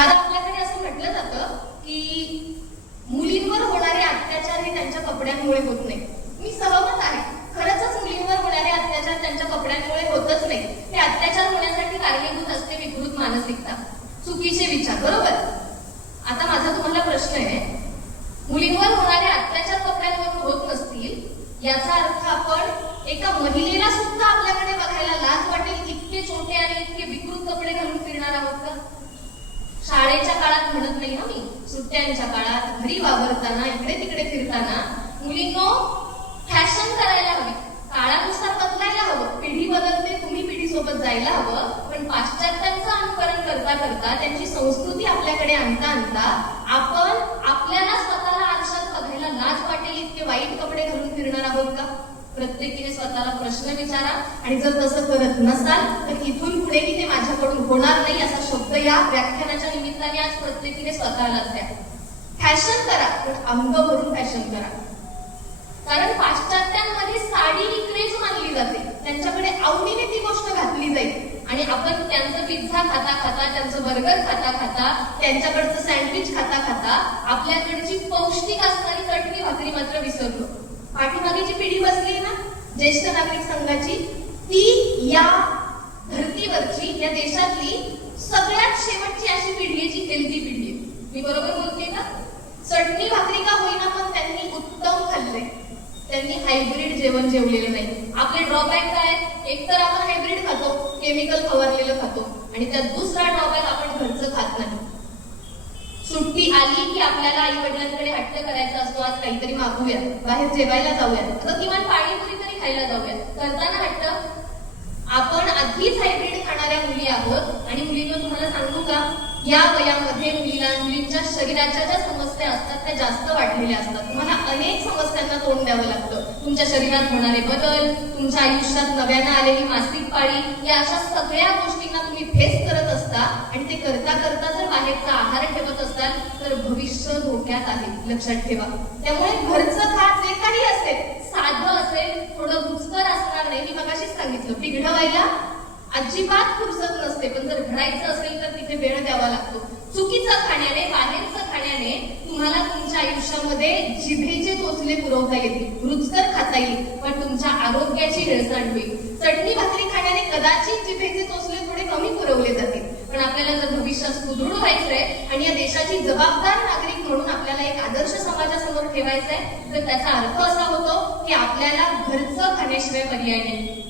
दादा आपल्याकडे असं म्हटलं जातं की मुलींवर होणारे अत्याचार हे त्यांच्या कपड्यांमुळे होत नाही. मी सहमत आहे. खरंच मुलींवर होणारे अत्याचार त्यांच्या कपड्यांमुळे होतच नाही. हे अत्याचार होण्यासाठी कारणीभूत असते विकृत मानसिकता. चुकीचे विचार बरोबर? आता माझा तुम्हाला प्रश्न आहे. मुलींवर होणारे अत्याचार कपड्यांवर होत नसतील याचा अर्थ आपण एका महिलेला सुद्धा आपल्याकडे बघायला लाज वाटेल इतके छोटे आणि इतके विकृत कपडे घालून फिरणार आहोत का शाळेच्या काळात म्हणत नाही ना मी सुट्ट्यांच्या काळात घरी वावरताना इकडे तिकडे फिरताना मुलींनो फॅशन करायला हवी. काळानुसार बदलायला हवं. पिढी बदलते तुम्ही पिढी सोबत जायला हवं. पण पाश्चात्यांचं अनुकरण करता करता त्यांची संस्कृती आपल्याकडे आणता आणता आपण आपल्याला स्वतःला आरशात बघायला लाज वाटेल इतके वाईट कपडे घालून फिरणार आहोत का? प्रत्येकीने स्वतःला प्रश्न विचारा आणि जर तसं करत नसाल तर इथून पुढे की ते माझ्याकडून होणार नाही असा शब्द या व्याख्यानाच्या निमित्ताने आज प्रत्येकीने स्वतःलाच द्या. फॅशन करा पण अंग भरून फॅशन करा. कारण पाश्चात्यांमध्ये साडी ही क्रेज मानली जाते. त्यांच्याकडे आवडीने ती गोष्ट घातली जाईल. आणि आपण त्यांचं पिझ्झा खाता खाता त्यांचं बर्गर खाता खाता त्यांच्याकडचं सँडविच खाता खाता आपल्याकडची पौष्टिक असणारी चटणी भाकरी मात्र विसरलो. पाठीमागे जी पिढी बसली ना ज्येष्ठ नागरिक संघाची ती या धर्तीवरची या देशातली सगळ्यात शेवटची अशी पिढी आहे जी हेल्दी पिढी आहे. मी बरोबर बोलते ना चटणी भाकरी का होईना पण त्यांनी उत्तम खाल्लंय. त्यांनी हायब्रिड जेवण जेवलेलं नाही. आपले ड्रॉबॅक काय आहेत? एक तर आपण हायब्रिड खातो केमिकल फवारलेलं खातो आणि त्यात दुसरा ड्रॉबॅक आपण घरचं खात नाही. सुट्टी आली की आपल्याला आई वडिलांकडे हट्ट करायचा असतो आज काहीतरी मागूया बाहेर जेवायला जाऊया. आता किमान पाणीपुरी तरी खायला जाऊया. करताना हट्ट आपण आधीच हायब्रिड खाणाऱ्या मुली आहोत आणि मुलींना तुम्हाला सांगू का या वयामध्ये मुलीला मुलींच्या शरीराच्या ज्या समस्या असतात त्या जास्त वाढलेल्या असतात. तुम्हाला अनेक समस्यांना तोंड द्यावं लागतं. तुमच्या शरीरात होणारे बदल तुमच्या आयुष्यात नव्यानं आलेली मासिक पाळी या अशा सगळ्या गोष्टींना तुम्ही फेस करत असता आणि ते करता करता जर बाहेरचा आहार ठेवत असाल तर भविष्य धोक्यात आहे. लक्षात ठेवा. त्यामुळे घरचं खात जे काही असेल साधं असेल थोडं रुचकर असणार नाही. मी मगाशीच सांगितलं पिघडवायला अजिबात फुरसत नसते. पण जर घडायचं असेल तर तिथे वेळ द्यावा लागतो. चुकीचं खाण्याने बाहेरचं खाण्याने तुम्हाला तुमच्या आयुष्यामध्ये जिभेचे चोचले पुरवता येतील. रुचकर खाता येईल पण तुमच्या आरोग्याची हेळसांड होईल. चटणी भाकरी खाण्याने कदाचित जिभेचे चोचले थोडे कमी पुरवले जातील. पण आपल्याला जर भविष्यात सुदृढ व्हायचंय आणि या देशाची जबाबदार नागरिक म्हणून आपल्याला एक आदर्श समाजासमोर ठेवायचा आहे तर त्याचा अर्थ असा होतो की आपल्याला घरचं खाण्याशिवाय पर्याय नाही.